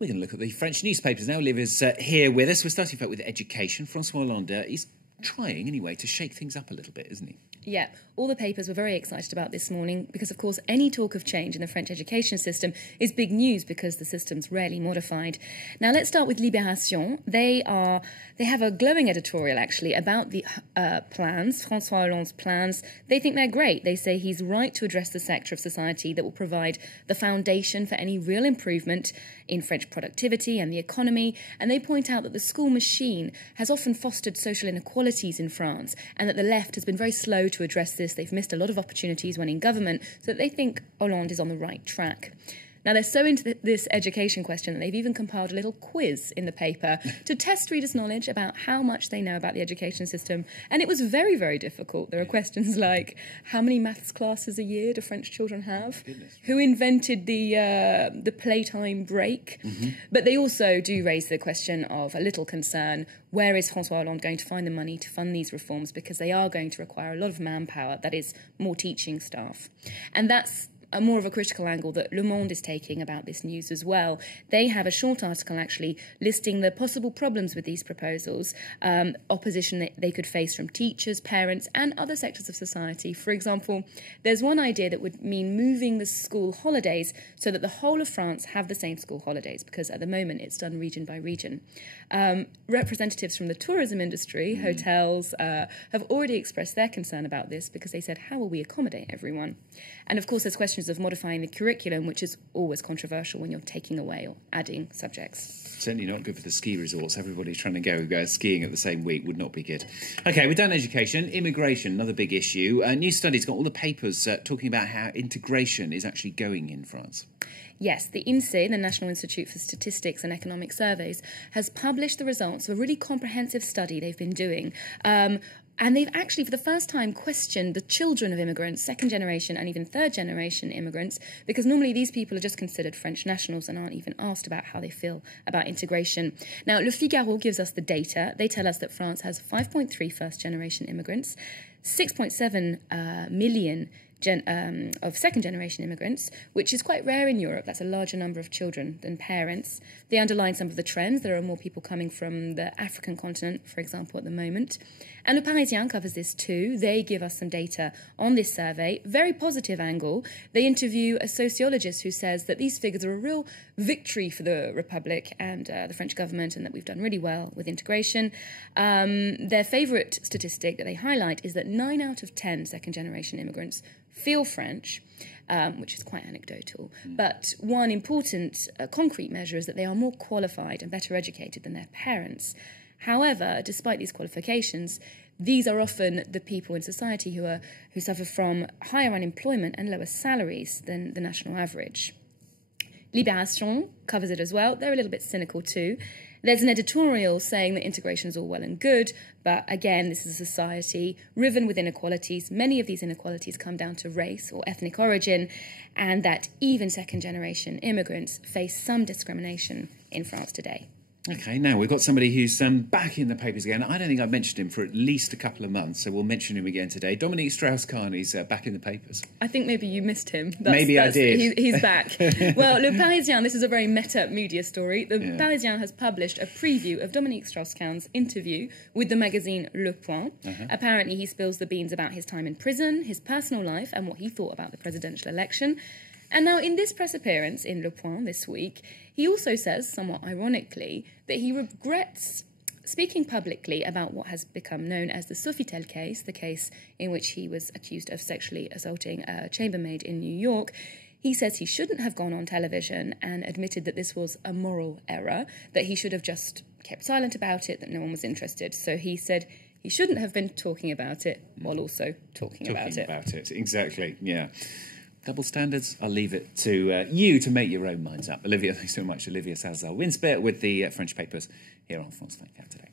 We're going to look at the French newspapers now. Olivia's here with us. We're starting, in fact, with education. François Hollande, he's trying, anyway, to shake things up a little bit, isn't he? Yeah, all the papers were very excited about this morning because, of course, any talk of change in the French education system is big news because the system's rarely modified. Now, let's start with Libération. They have a glowing editorial, actually, about the plans, François Hollande's plans. They think they're great. They say he's right to address the sector of society that will provide the foundation for any real improvement in French productivity and the economy. And they point out that the school machine has often fostered social inequalities in France and that the left has been very slow to address this. They've missed a lot of opportunities when in government, so that they think Hollande is on the right track. Now, they're so into this education question that they've even compiled a little quiz in the paper to test readers' knowledge about how much they know about the education system. And it was very, very difficult. There are questions like, how many maths classes a year do French children have? Who invented the playtime break? But they also do raise the question of a little concern, where is François Hollande going to find the money to fund these reforms? Because they are going to require a lot of manpower, that is, more teaching staff. And that's more of a critical angle that Le Monde is taking about this news as well. They have a short article actually listing the possible problems with these proposals, opposition that they could face from teachers, parents and other sectors of society. For example, there's one idea that would mean moving the school holidays so that the whole of France have the same school holidays, because at the moment it's done region by region. Representatives from the tourism industry, hotels, have already expressed their concern about this because they said, how will we accommodate everyone? And of course there's questions of modifying the curriculum, which is always controversial when you're taking away or adding subjects. Certainly not good for the ski resorts. Everybody's trying to go skiing at the same week would not be good. OK, we're done education. Immigration, another big issue. New studies got all the papers talking about how integration is actually going in France. Yes, the INSEE, the National Institute for Statistics and Economic Surveys, has published the results of a really comprehensive study they've been doing. And they've actually, for the first time, questioned the children of immigrants, second-generation and even third-generation immigrants, because normally these people are just considered French nationals and aren't even asked about how they feel about integration. Now, Le Figaro gives us the data. They tell us that France has 5.3 first-generation immigrants, 6.7 million of second-generation immigrants, which is quite rare in Europe. That's a larger number of children than parents. They underline some of the trends. There are more people coming from the African continent, for example, at the moment. And Le Parisien covers this too. They give us some data on this survey. Very positive angle. They interview a sociologist who says that these figures are a real victory for the Republic and the French government, and that we've done really well with integration. Their favourite statistic that they highlight is that 9 out of 10 second-generation immigrants feel French, which is quite anecdotal. But one important concrete measure is that they are more qualified and better educated than their parents. However, despite these qualifications, these are often the people in society who suffer from higher unemployment and lower salaries than the national average. Libération covers it as well. They're a little bit cynical too. There's an editorial saying that integration is all well and good, but again, this is a society riven with inequalities. Many of these inequalities come down to race or ethnic origin, and that even second-generation immigrants face some discrimination in France today. OK, now we've got somebody who's back in the papers again. I don't think I've mentioned him for at least a couple of months, so we'll mention him again today. Dominique Strauss-Kahn is back in the papers. I think maybe you missed him. Maybe I did. He's back. Well, Le Parisien, this is a very meta-media story. The Parisien has published a preview of Dominique Strauss-Kahn's interview with the magazine Le Point. Apparently, he spills the beans about his time in prison, his personal life, and what he thought about the presidential election. And now, in this press appearance in Le Point this week, he also says, somewhat ironically, that he regrets speaking publicly about what has become known as the Sofitel case, the case in which he was accused of sexually assaulting a chambermaid in New York. He says he shouldn't have gone on television and admitted that this was a moral error, that he should have just kept silent about it, that no one was interested. So he said he shouldn't have been talking about it while also talking about it. Exactly, yeah. Double standards, I'll leave it to you to make your own minds up. Olivia, thanks so much. Olivia Salazar-Winspear with the French papers here on France 24 today.